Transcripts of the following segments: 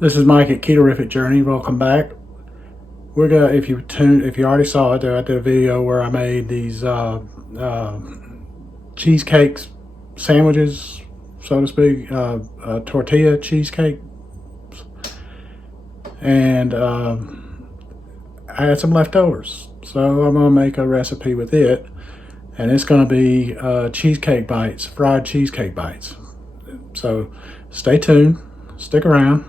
This is Mike at Keto Journey. Welcome back. We're gonna, if you already saw it, I did a video where I made these cheesecake sandwiches, so to speak, tortilla cheesecake, and I had some leftovers, so I'm gonna make a recipe with it, and it's gonna be cheesecake bites, fried cheesecake bites. So stay tuned, stick around.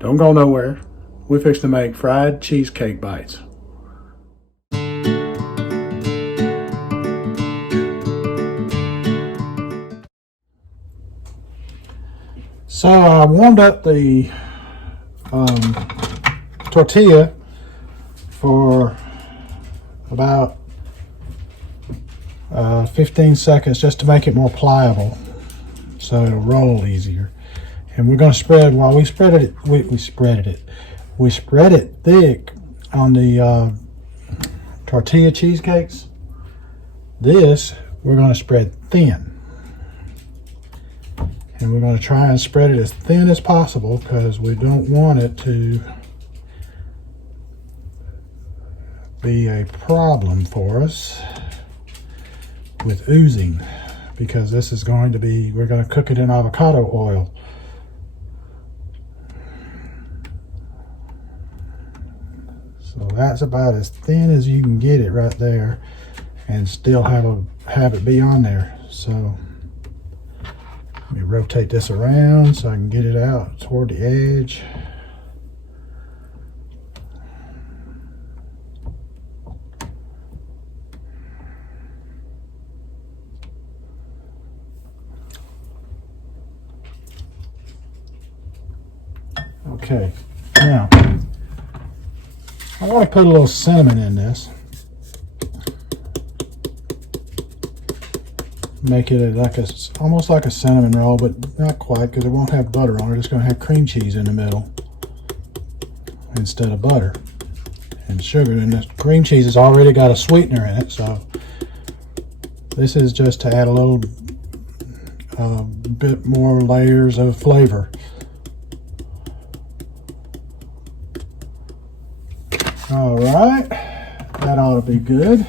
Don't go nowhere. We're fixing to make fried cheesecake bites. So I warmed up the tortilla for about 15 seconds just to make it more pliable so it'll roll easier. And we're going to spread, while we spread it, we spread it thick on the tortilla cheesecakes. This we're going to spread thin, and we're going to try and spread it as thin as possible because we don't want it to be a problem for us with oozing, because this is going to be, we're going to cook it in avocado oil. So that's about as thin as you can get it right there, and still have it be on there. So let me rotate this around so I can get it out toward the edge. Okay, now I want to put a little cinnamon in this. Make it almost like a cinnamon roll, but not quite, because it won't have butter on it. It's going to have cream cheese in the middle instead of butter and sugar. And the cream cheese has already got a sweetener in it, so this is just to add a little bit more layers of flavor. All right, that ought to be good.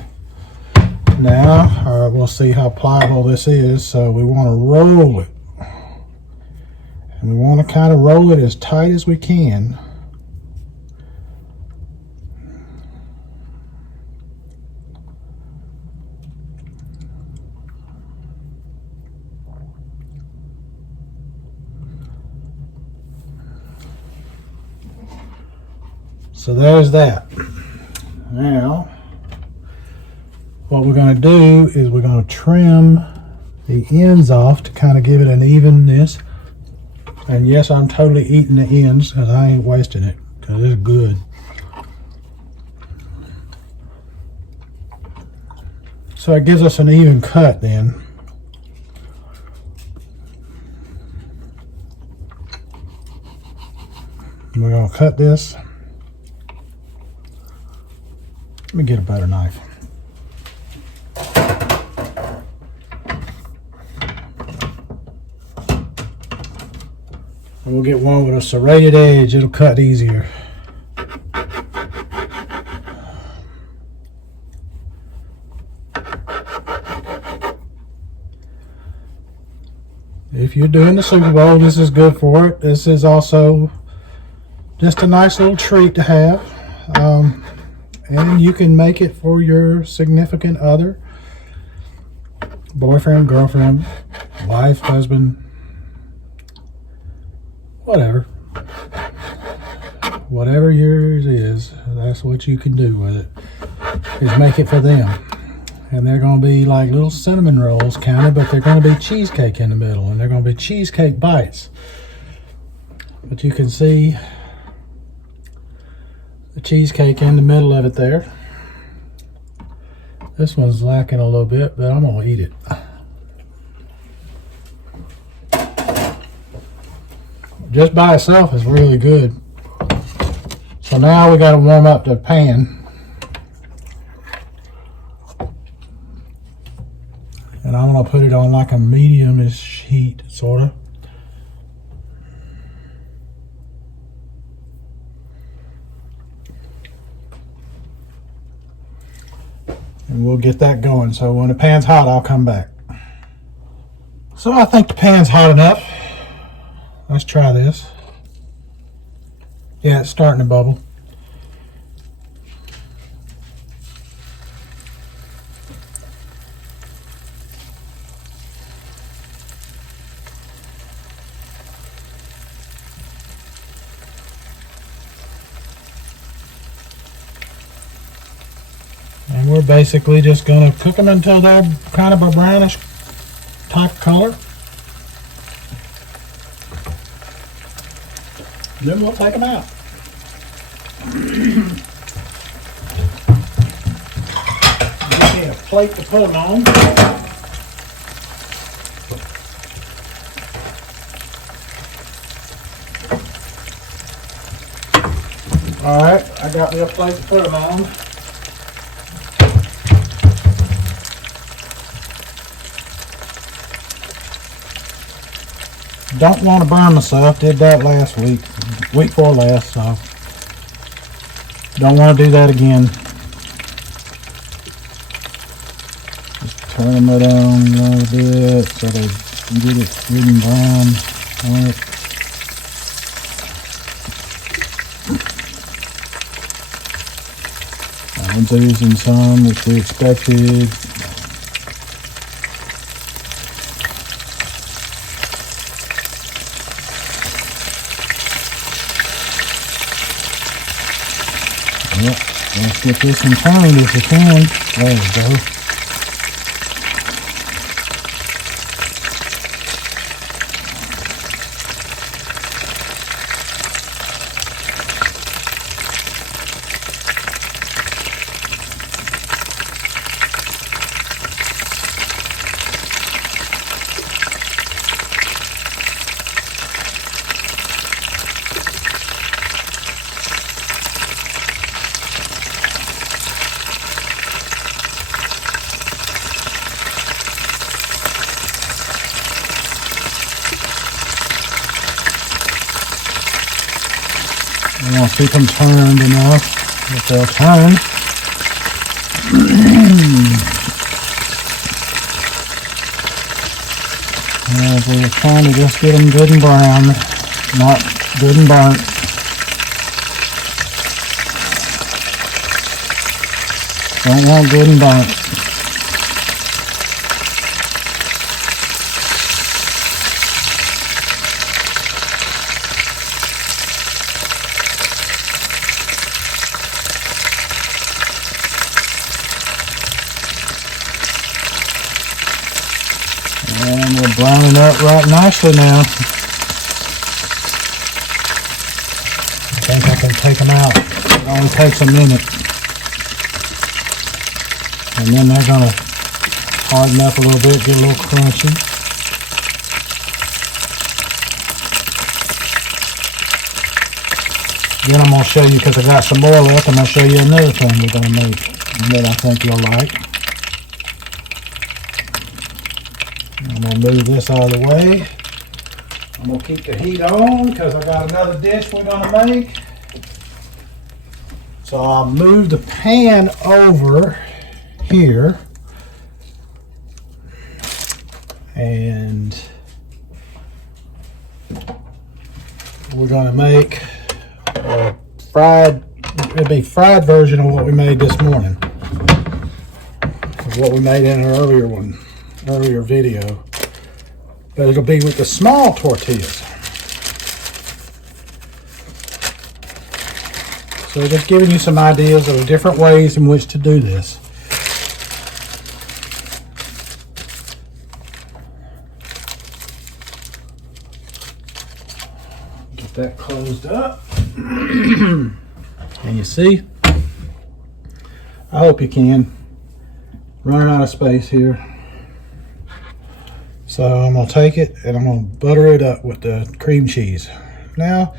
Now we'll see how pliable this is. So we want to roll it, and we want to kind of roll it as tight as we can. So there's that. Now, what we're going to do is we're going to trim the ends off to kind of give it an evenness. And yes, I'm totally eating the ends because I ain't wasting it, because it's good. So it gives us an even cut then. And we're going to cut this. Let me get a better knife. We'll get one with a serrated edge. It'll cut easier. If you're doing the Super Bowl, this is good for it. This is also just a nice little treat to have. And you can make it for your significant other, boyfriend, girlfriend, wife, husband, whatever. Whatever yours is, that's what you can do with it, is make it for them. And they're going to be like little cinnamon rolls kind of, but they're going to be cheesecake in the middle, and they're going to be cheesecake bites. But you can see the cheesecake in the middle of it there. This one's lacking a little bit, but I'm going to eat it. Just by itself is really good. So now we got to warm up the pan. And I'm going to put it on like a medium-ish heat, sort of. and we'll get that going. So when the pan's hot, I'll come back. So I think the pan's hot enough. Let's try this. Yeah, it's starting to bubble. And we're basically just going to cook them until they're kind of a brownish type color. Then we'll take them out. Give me a plate to put them on. Alright, I got me a plate to put them on. Don't want to burn myself. Did that last week before last, so don't want to do that again. Just turn it on a little bit so they get it good and brown on it. I'm losing some, which we expected. Yep, let's get this one turned if we can. There we go. I want to keep them turned enough that they'll turn. And we're trying to just get them good and brown, not good and burnt. Don't want good and burnt. And we're browning up right nicely now. I think I can take them out. It only takes a minute. And then they're going to harden up a little bit, get a little crunchy. Then I'm going to show you, because I got some more left, I'm going to show you another thing we're going to make that I think you'll like. I'm going to move this out of the way. I'm going to keep the heat on because I got another dish we're going to make. So I'll move the pan over here. And we're going to make a fried version of what we made this morning. Of what we made in an earlier video. But it'll be with the small tortillas. So just giving you some ideas of different ways in which to do this. Get that closed up. And you see, I hope you can. Running out of space here. So I'm going to take it and I'm going to butter it up with the cream cheese. Now,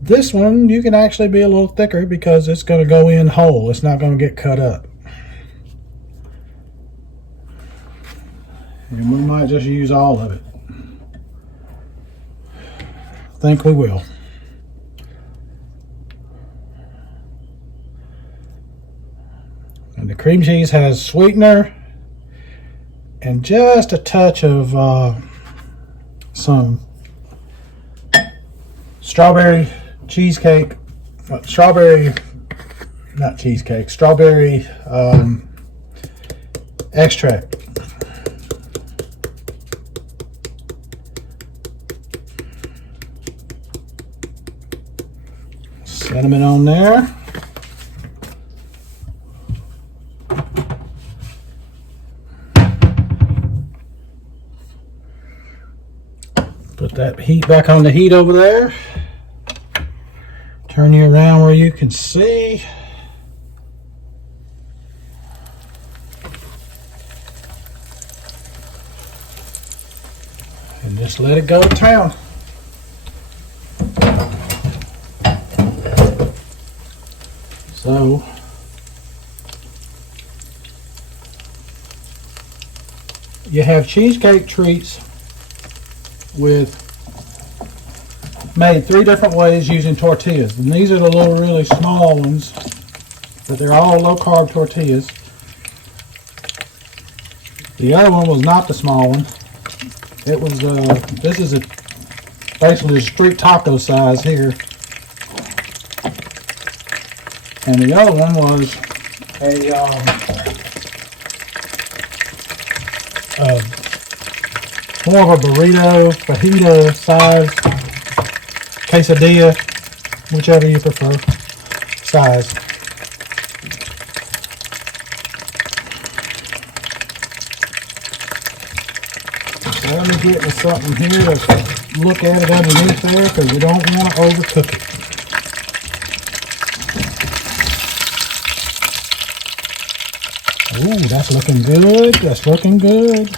this one you can actually be a little thicker because it's going to go in whole. It's not going to get cut up. And we might just use all of it. I think we will. And the cream cheese has sweetener and just a touch of some strawberry cheesecake, strawberry extract. Cinnamon on there. Put that heat back on the heat over there. Turn you around where you can see. And just let it go to town. So, you have cheesecake treats made 3 different ways using tortillas. And these are the little really small ones, but they're all low carb tortillas. The other one was not the small one. It was this is basically a street taco size here. And the other one was more of a burrito, fajita size, quesadilla, whichever you prefer, size. So let me get me something here to look at it underneath there, because we don't want to overcook it. Ooh, that's looking good. That's looking good.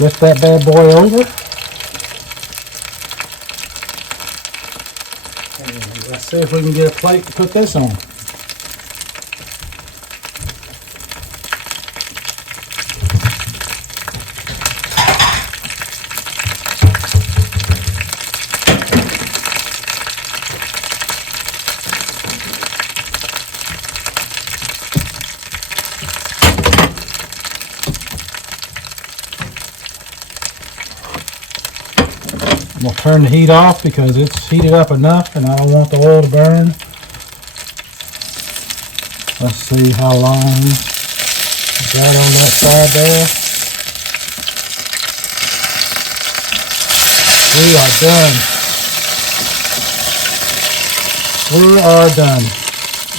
Lift that bad boy over. And let's see if we can get a plate to put this on. I'm going to turn the heat off because it's heated up enough and I don't want the oil to burn. Let's see how long is that on that side there. We are done.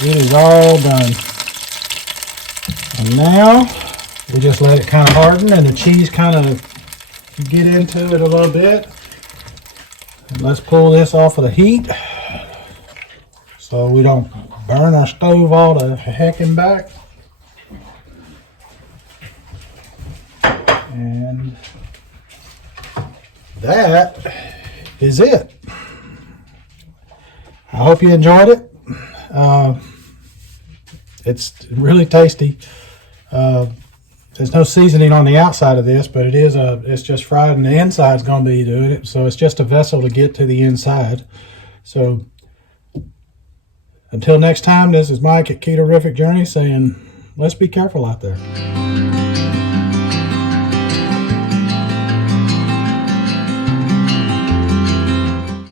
It is all done. And now we just let it kind of harden and the cheese kind of get into it a little bit. And let's pull this off of the heat so we don't burn our stove all the heckin' back. And that is it. I hope you enjoyed it. It's really tasty. There's no seasoning on the outside of this, but it's just fried and the inside's going to be doing it. So it's just a vessel to get to the inside. So until next time, this is Mike at Keto Journey saying, let's be careful out there.